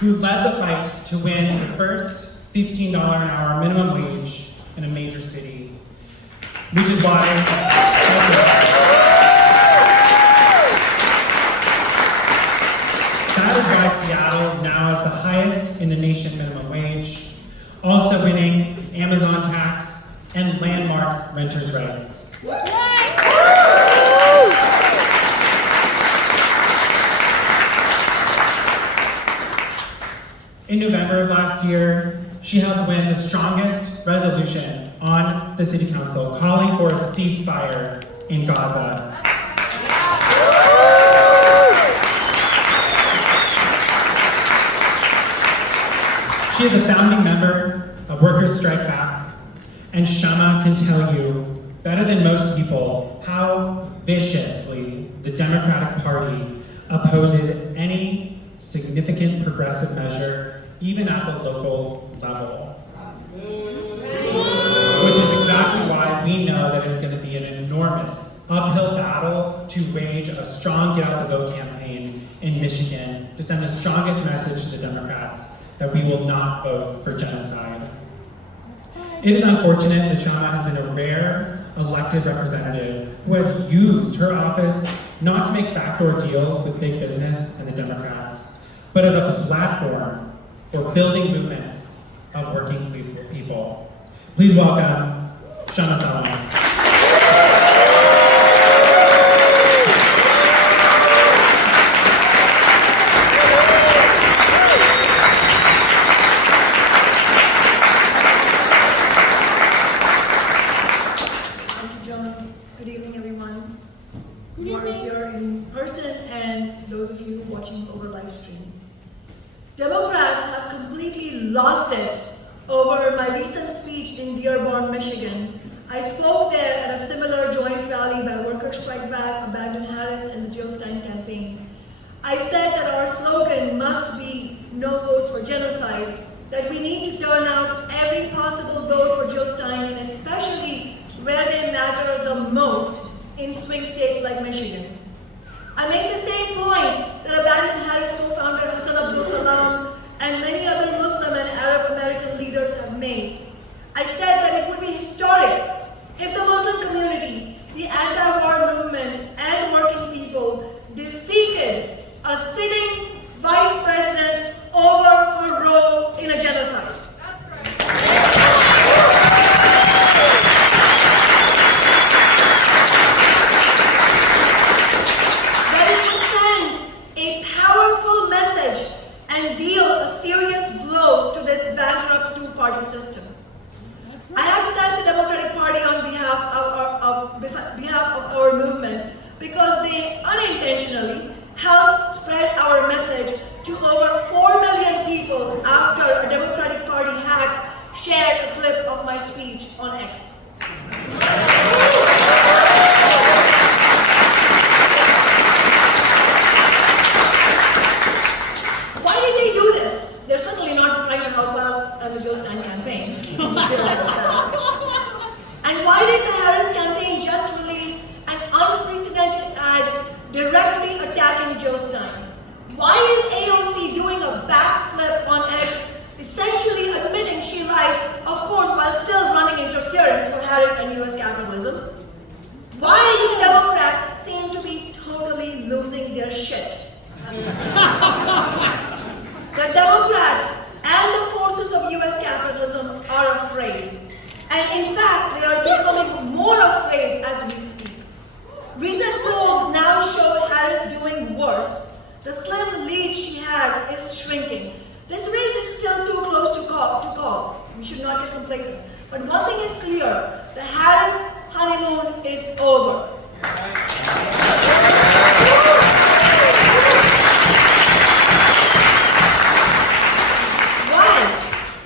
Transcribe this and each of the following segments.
who led the fight to win the first $15 an hour minimum wage in a major city, which is why Seattle now is the highest in the nation minimum wage, also winning Amazon tax and landmark renters' rights. In November of last year, she helped win the strongest resolution on the City Council calling for a ceasefire in Gaza. She is a founding member of Workers' Strike Back, and Kshama can tell you better than most people how viciously the Democratic Party opposes any significant progressive measure, even at the local level. Which is exactly why we know that it is going to be an enormous uphill battle to wage a strong get out the vote campaign in Michigan to send the strongest message to the Democrats that we will not vote for genocide. It is unfortunate that Kshama has been a rare elected representative who has used her office not to make backdoor deals with big business and the Democrats, but as a platform for building movements of working people. Please welcome Kshama Sawant. Good evening, everyone. Who are here in person and those of you watching over live stream. Democrats have completely lost it over my recent speech in Dearborn, Michigan. I spoke there at a similar joint rally by Workers' Strike Back, Abandon Harris, and the Jill Stein campaign. I said that our slogan must be no votes for genocide, that we need to turn out every possible vote for Jill Stein, and especially where they matter the most in swing states like Michigan. I made the same point that Abandon Harris co-founder Hassan Abdul Salam and many other Muslim and Arab American leaders have made. I said that it would be historic if the Muslim community, the anti-war movement, and working people defeated a sitting vice president over her role in a genocide. That's right. And deal a serious blow to this bankrupt two-party system. I have to thank the Democratic Party on behalf of our movement because they unintentionally helped spread our message to over 4 million people after a Democratic Party hack shared a clip of my speech on X. They're certainly not trying to help us and the Jill Stein campaign. And why did the Harris campaign just release an unprecedented ad directly attacking Jill Stein? Why is AOC doing a backflip on X, essentially admitting she lied, of course, while still running interference for Harris and US capitalism? Why do the Democrats seem to be totally losing their shit? The Democrats and the forces of US capitalism are afraid. And in fact, they are becoming more afraid as we speak. Recent polls now show Harris doing worse. The slim lead she had is shrinking. This race is still too close to call. We should not get complacent. But one thing is clear, the Harris honeymoon is over.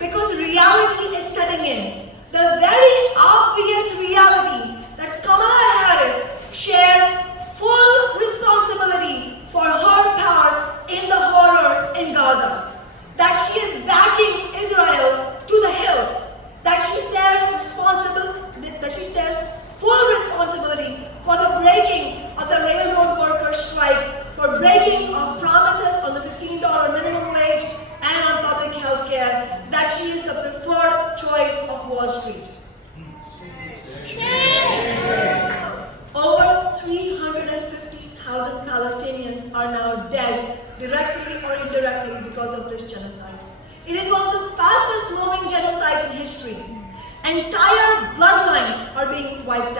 Because reality is setting in. The very obvious reality that Kamala Harris shares full responsibility for her part in the horrors in Gaza. That she is backing Israel to the hilt. That she says full responsibility for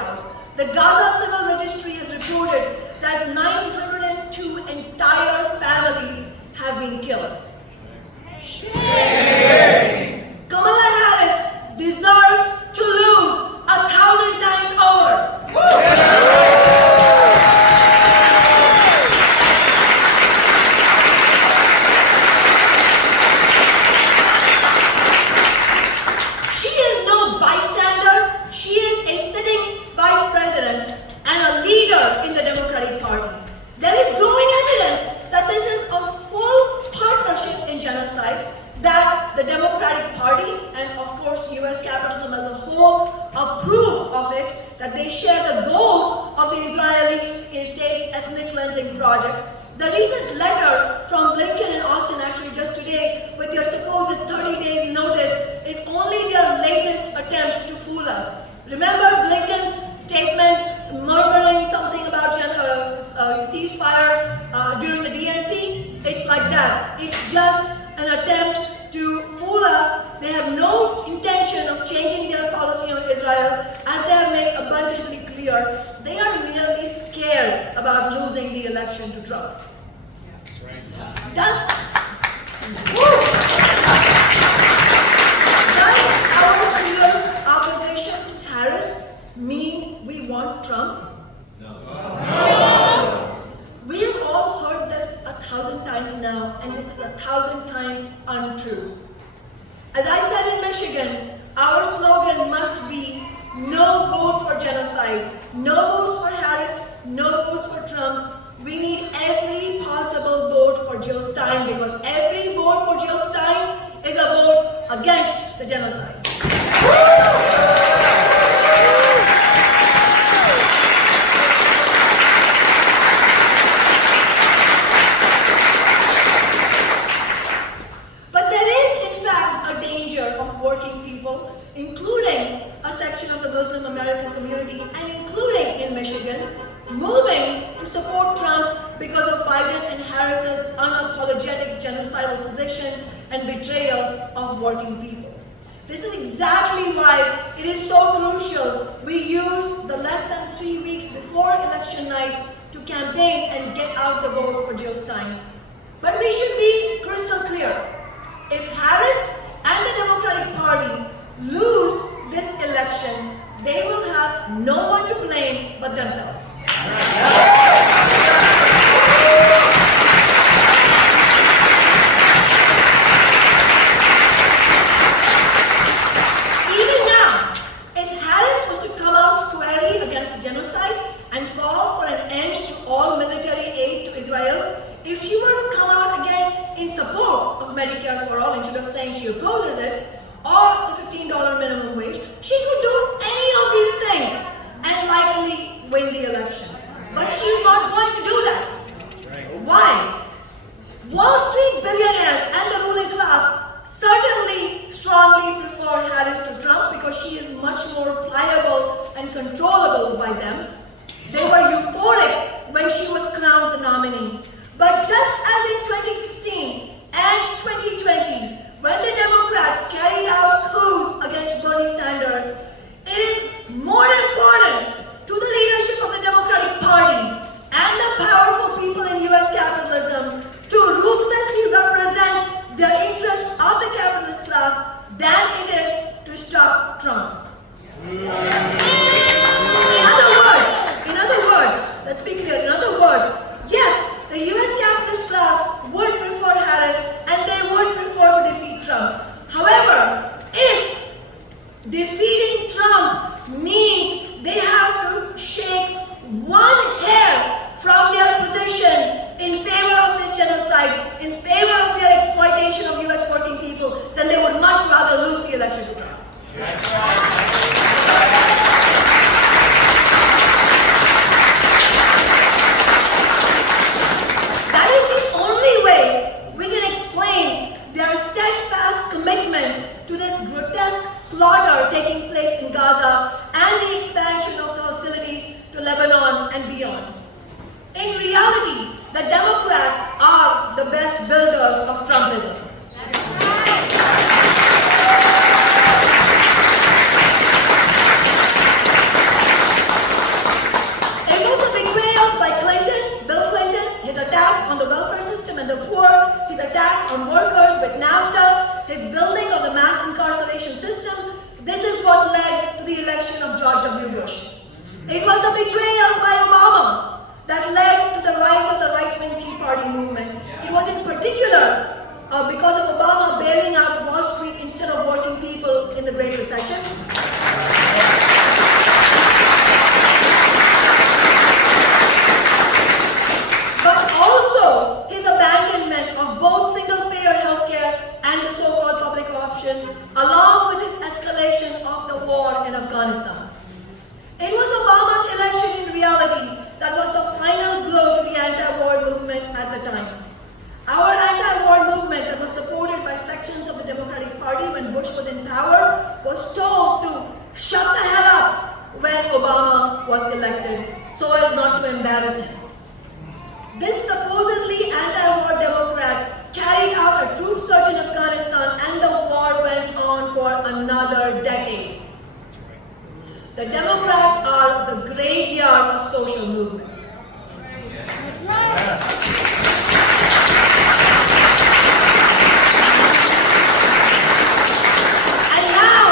out. The Gaza Civil Registry has reported that 902 entire families have been killed. Kamala Harris deserves to lose 1,000 times over. She is no bystander. She is a sitting vice president and a leader in the Democratic Party. There is growing evidence that this is a full partnership in genocide, that the Democratic Party and of course US capitalism as a whole approve of it, that they share the goals of the Israelis in state's ethnic cleansing project. The recent letter from Blinken and Austin, actually just today, with their supposed 30 days notice, is only their latest attempt to fool us. Remember Blinken's statement murmuring something about ceasefire during the DNC? It's like that. It's just an attempt to fool us. They have no intention of changing their policy on Israel, as they have made abundantly clear. They are merely scared about losing the election to Trump. Does our clear opposition to Harris mean we want Trump? No. We have all heard this 1,000 times now, and this is 1,000 times untrue. As I said in Michigan, our slogan must be no votes for genocide, no votes for Harris, no votes for Trump. We need every possible vote for Jill Stein, because every vote for Jill Stein is a vote against the genocide. But there is, in fact, a danger of working people, including a section of the Muslim American community, and including in Michigan, moving to support Trump because of Biden and Harris's unapologetic genocidal position and betrayals of working people. This is exactly why it is so crucial we use the less than 3 weeks before election night to campaign and get out the vote for Jill Stein. But we should be crystal clear. If Harris and the Democratic Party lose this election, they will have no one to blame but themselves. Even now, if Harris was to come out squarely against the genocide and call for an end to all military aid to Israel, if she were to come out again in support of Medicare for all instead of saying she opposes it, or the $15 minimum wage, she could do any of these things and likely win the election. But she's not going to do that. Why? Wall Street billionaires and the ruling class certainly strongly prefer Harris to Trump because she is much more pliable and controllable by them. They were euphoric when she was crowned the nominee. But just as in 2016 and 2020, when the Democrats carried out coups against Bernie Sanders, it is more important to the leadership of the Democratic Party and the powerful people in US capitalism to ruthlessly represent the interests of the capitalist class than it is to stop Trump. In other words, was the betrayal by Obama that led to the rise of the right-wing Tea Party movement. It was in particular because of Obama bailing out Wall Street instead of working people in the Great Recession. But also his abandonment of both single-payer healthcare and the so-called public option, along with his escalation of the war in Afghanistan. It was Obama's election in reality that was the final blow to the anti-war movement at the time. Our anti-war movement that was supported by sections of the Democratic Party when Bush was in power was told to shut the hell up when Obama was elected so as not to embarrass him. This supposedly anti-war Democrat carried out a troop surge in Afghanistan and the war went on for another decade. The Democrats are the graveyard of social movements. And now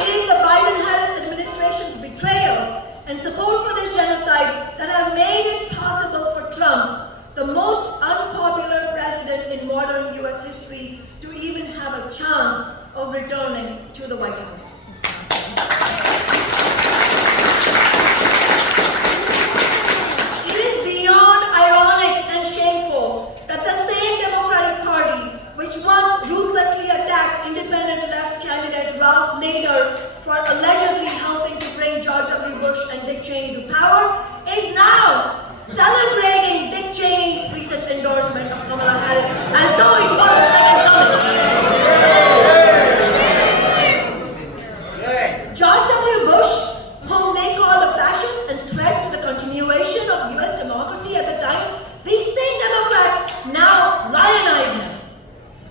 it is the Biden-Harris administration's betrayals and support for this genocide that have made it possible for Trump, the most unpopular president in modern US history, to even have a chance of returning to the White House. It is beyond ironic and shameful that the same Democratic Party, which once ruthlessly attacked independent left candidate Ralph Nader for allegedly helping to bring George W. Bush and Dick Cheney to power, is now celebrating Dick Cheney's recent endorsement of Kamala Harris as though it was the second coming. George W. Bush, whom they called a fascist and threat to the continuation of US democracy at the time, these same Democrats now lionize him.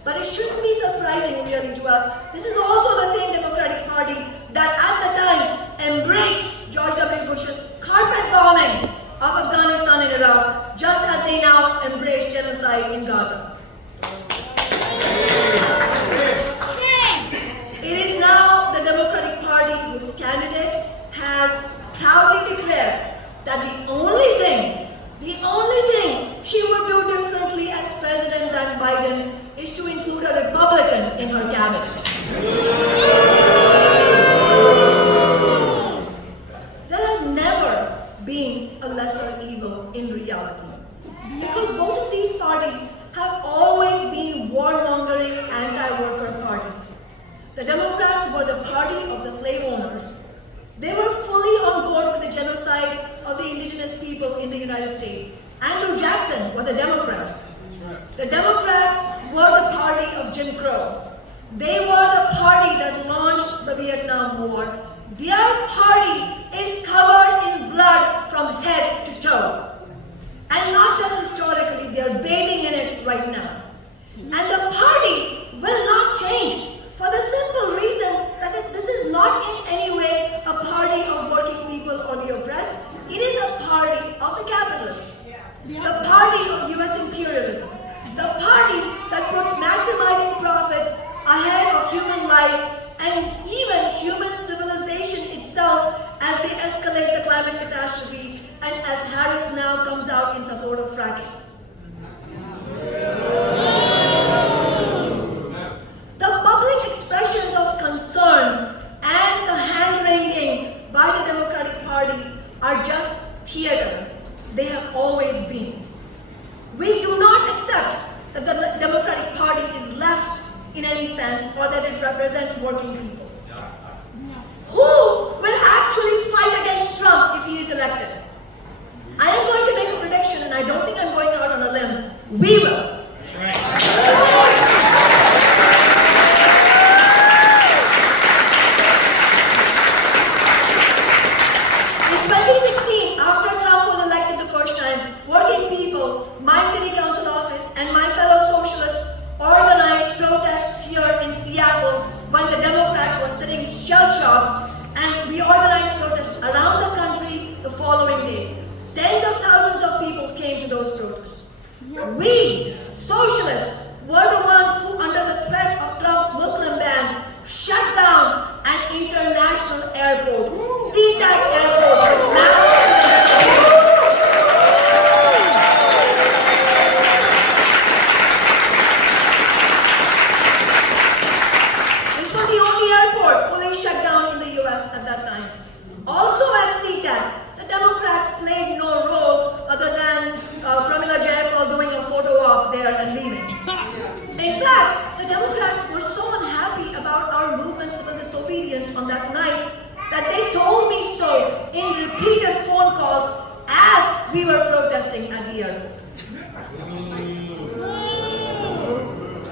But it shouldn't be surprising really to us. This is also the same Democratic Party that at the time embraced George W. Bush's carpet bombing of Afghanistan and Iraq, just as they now embrace genocide in Gaza. It is now the Democratic Party whose candidate has proudly declared that the only thing she would do differently as president than Biden is to include a Republican in her cabinet. There has never been a lesser evil in reality, because both of these parties have always been warmongering anti-worker parties. The Democrats were the party of the slave owners. They were fully on board with the genocide of the indigenous people in the United States. Andrew Jackson was a Democrat. The Democrats were the party of Jim Crow. They were the party that launched the Vietnam War. Their party is covered in blood from head to toe. And not just historically, they are bathing in it right now. And the party will not change for the simple reason that this is not in any way a party of working people or the oppressed. It is a party of the capitalists. The party of US imperialism. The party that puts maximizing profits ahead of human life and even human civilization itself as they escalate the climate catastrophe and as Harris now comes out in support of fracking. The public expressions of concern and the hand-wringing by the Democratic Party are just theater. They have always been. We do not accept that the Democratic Party is left in any sense or that it represents working people. Who will actually fight against Trump if he is elected? I am going to make a prediction, and I don't think I'm going out on a limb. We will. That's right. In 2016, after Trump was elected the first time, working people, my city council office, and my fellow socialists organized protests here in Seattle when the Democrats were sitting shell-shocked, and we organized protests around the country the following day. Tens of thousands of people came to those protests. We, socialists, were the ones who, under the threat of Trump's Muslim ban, shut down an international airport, SeaTac Airport, with massive we were protesting at the airport.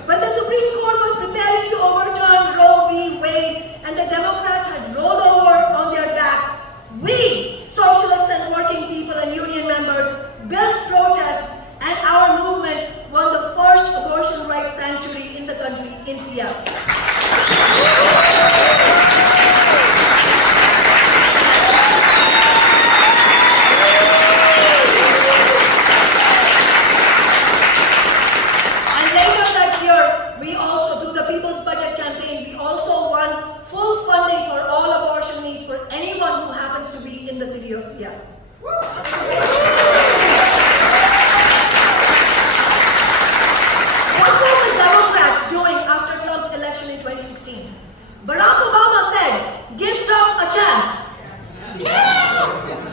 When the Supreme Court was preparing to overturn Roe v. Wade and the Democrats had rolled over on their backs, we, socialists and working people and union members, built protests, and our movement won the first abortion rights sanctuary in the country in Seattle. In the city of Seattle. What were the Democrats doing after Trump's election in 2016? Barack Obama said, give Trump a chance.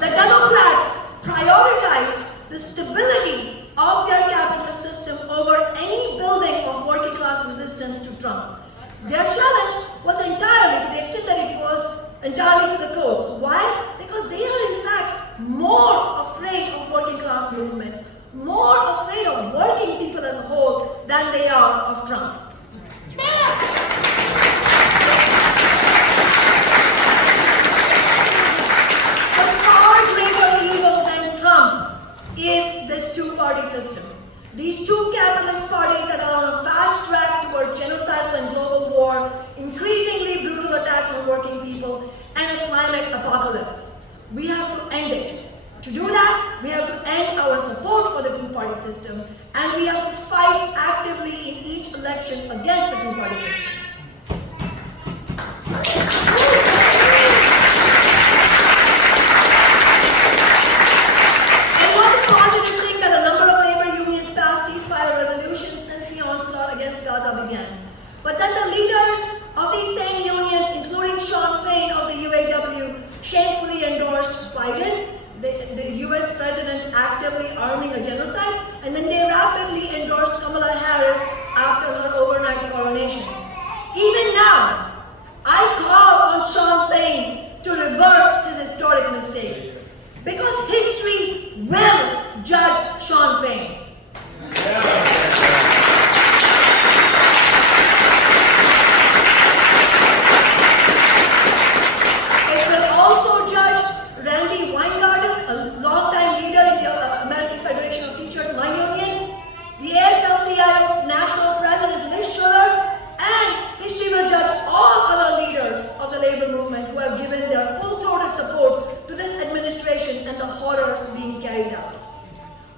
The Democrats prioritized the stability of their capitalist system over any building of working class resistance to Trump. Their challenge was entirely, to the extent that it was entirely to the courts. Why? Because they are in fact more afraid of working class movements, more afraid of working people as a whole than they are of Trump. The far greater evil than Trump is this two-party system. These two capitalist parties that are on a fast track toward genocidal and global war, increasingly brutal attacks on working people, and a climate apocalypse. We have to end it. To do that, we have to end our support for the two-party system, and we have to fight actively in each election against the two-party system. It was a positive thing that a number of labor unions passed ceasefire resolutions since the onslaught against Gaza began. But then the leaders of these same unions, including Sean Fain of the UAW, shamefully endorsed Biden, the US president actively arming a genocide, and then they rapidly endorsed Kamala Harris after her overnight coronation. Even now, I call on Sean Fain to reverse his historic mistake, because history will judge Sean Fain.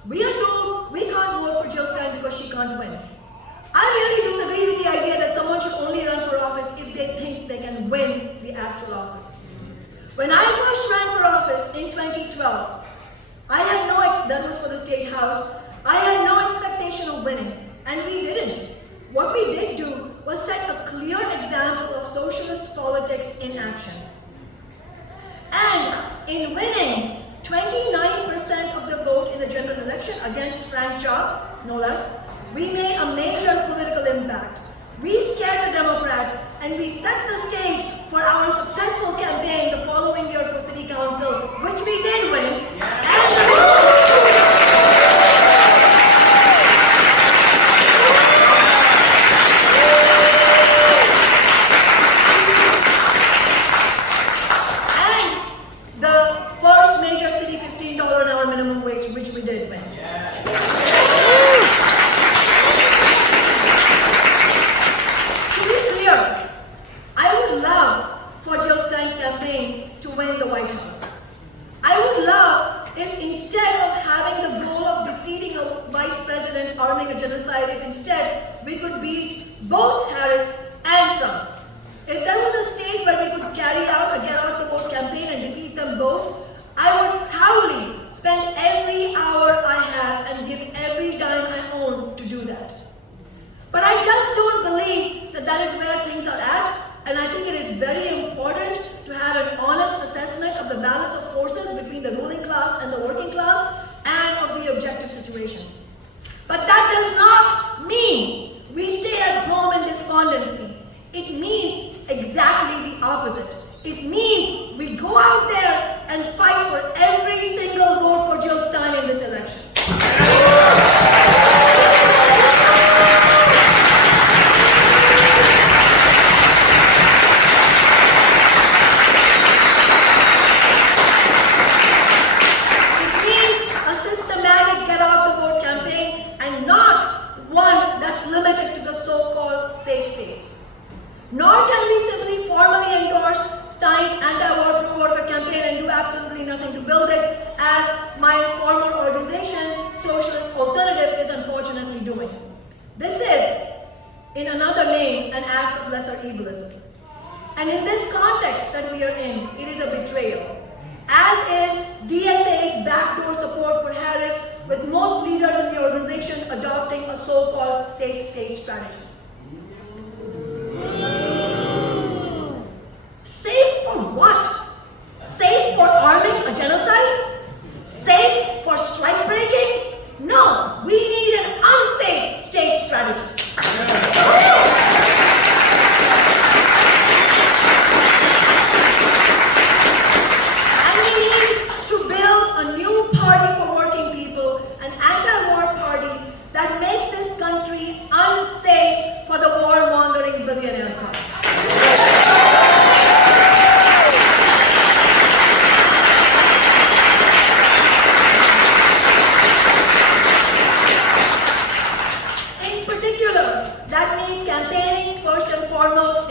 We are told we can't vote for Jill Stein because she can't win. I really disagree with the idea that someone should only run for office if they think they can win the actual office. When I first ran for office in 2012, that was for the State House, I had no expectation of winning, and we didn't. What we did do was set a clear example of socialist politics in action. And in winning 29% of the vote in the general election against Frank Chop, no less, we made a major political impact. We scared the Democrats, and we set the stage for our successful campaign the following year for City Council, which we did win. Arming a genocide, if instead we could beat both Harris and Trump. If there was a state where we could carry out a get out the vote campaign and defeat them both, I would proudly spend every hour I have and give every dime I own to do that. But I just don't believe that that is where things are at, and I think it is very important to have an honest assessment of the balance of forces between the ruling class and the working class and of the objective situation. But that does not mean we stay at home in despondency. It means exactly the opposite. It means we go out there and so-called safe state strategy. Safe for what? Safe for arming a genocide? Safe for strike breaking? No, we need an unsafe state strategy. And we need to build a new party for working people, an anti-war party that makes this country unsafe for the warmongering billionaire class.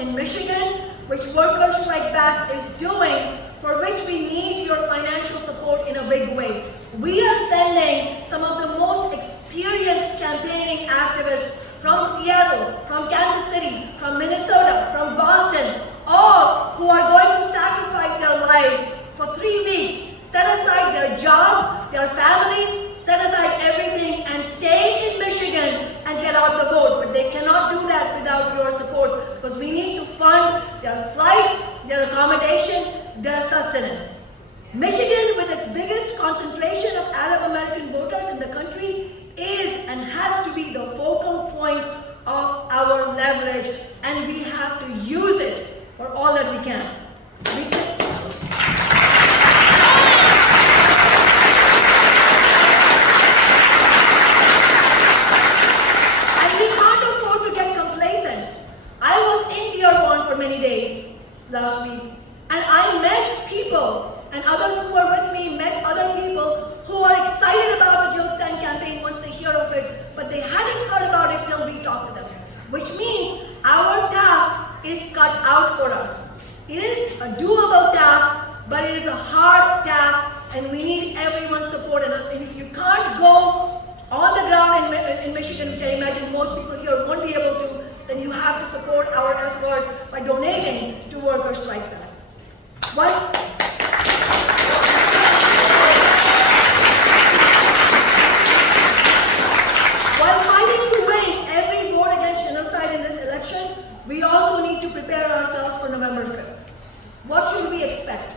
In Michigan, which Workers Strike Back is doing, for which we need your financial support in a big way. We are sending some of the most experienced campaigning activists from Seattle, from Kansas City, from Minnesota, from Boston, all who are going to sacrifice their lives for 3 weeks, set aside their jobs, their families, set aside everything and stay in Michigan and get out the vote. But they cannot do that without your support, because we need to fund their flights, their accommodation, their sustenance. Michigan, with its biggest concentration of Arab American voters in the country, is and has to be the focal point of our leverage, and we have to use it for all that we can. Many days last week, and I met people, and others who were with me met other people who are excited about the Jill Stein campaign once they hear of it, but they hadn't heard about it till we talked to them, which means our task is cut out for us. It is a doable task, but it is a hard task, and we need everyone's support. And if you can't go on the ground in Michigan, which I imagine most people here won't be able to, then you have to support our effort by donating to Workers Strike Back. While fighting to win every vote against genocide in this election, we also need to prepare ourselves for November 5th. What should we expect?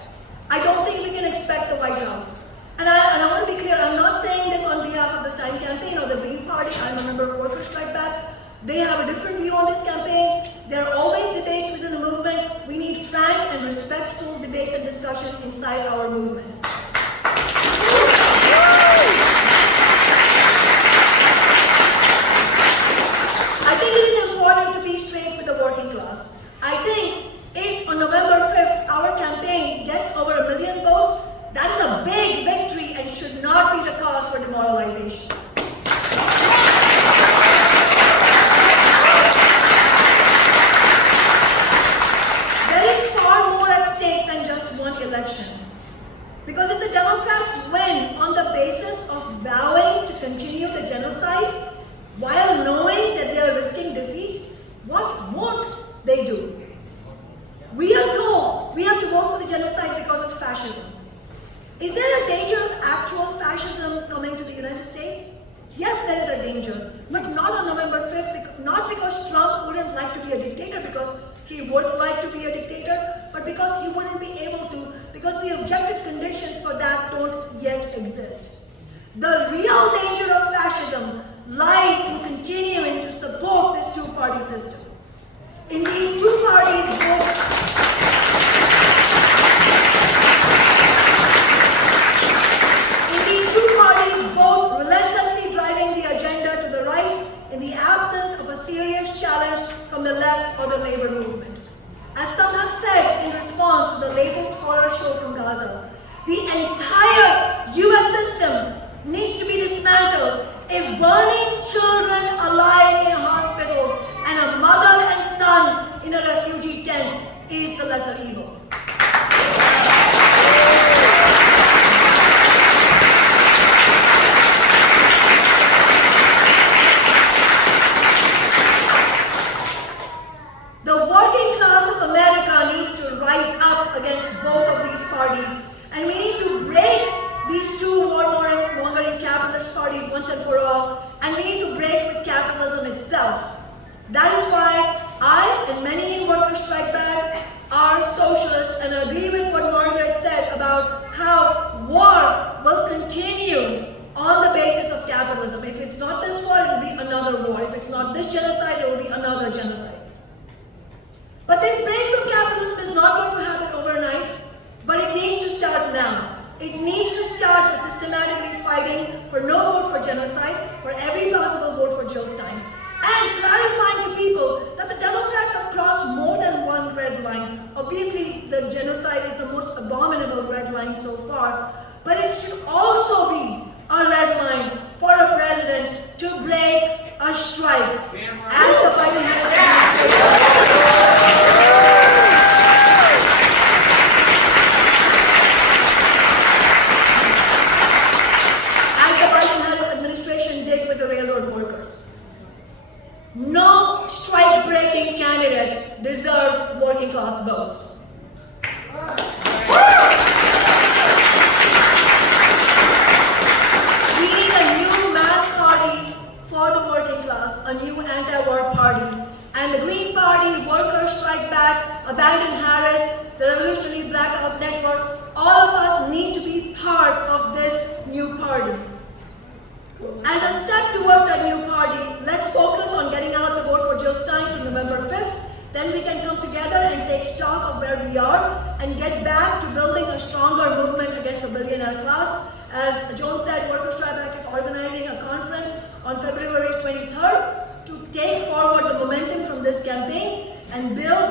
I don't think we can expect the White House. And I want to be clear, I'm not saying this on behalf of the Stein campaign or the Green Party. I'm a member of Workers Strike Back. They have a different view on this campaign. There are always debates within the movement. We need frank and respectful debates and discussion inside our movements. I think it is important to be straight with the working class. I think if on November 5th our campaign gets over 1 million votes, that is a big victory and should not be the cause for demoralization. Because if the Democrats win on the basis of vowing to continue the genocide while knowing that they are risking defeat, what won't they do? We are told we have to vote for the genocide because of fascism. Is there a danger of actual fascism coming to the United States? Yes, there is a danger, but not on November 5th, not because Trump wouldn't like to be a dictator, because he would like to be a dictator, but because he wouldn't be able to, because the objective conditions for that don't yet exist. The real danger of fascism lies in continuing to support this two-party system. In these two parties, both relentlessly driving the agenda to the right in the absence of a serious challenge from the left or the labor movement. As some have said in response to the latest horror show from Gaza, the entire US system needs to be dismantled if burning children alive in a hospital and a mother and son in a refugee tent is the lesser evil. The working class of America needs to rise up against both of these parties, and we need to break these two warmongering capitalist parties once and for all, and we need to break with capital That is why I and many in Workers' Strike Back are socialists and agree with what Margaret said about how war will continue on the basis of capitalism. If it's not this war, it will be another war. If it's not this genocide, it will be another genocide. But this break from capitalism is not going to happen overnight, but it needs to start now. It needs to start with systematically fighting for no vote for genocide, for every possible vote for Jill Stein, and clarifying to people that the Democrats have crossed more than one red line. Obviously, the genocide is the most abominable red line so far, but it should also be a red line for a president to break a strike, as the Biden administration did with the railroad workers. No strike-breaking candidate deserves working class votes. We need a new mass party for the working class, a new anti-war party. And the Green Party, Workers' Strike Back, Abandon Harris, the Revolutionary Blackout Network, all of us need to be part of this new party. And a step towards that new party, let's focus on getting out the vote for Jill Stein to November 5th. Then we can come together and take stock of where we are and get back to building a stronger movement against the billionaire class. As Joan said, Workers' Strike Back is organizing a conference on February 23rd to take forward the momentum from this campaign and build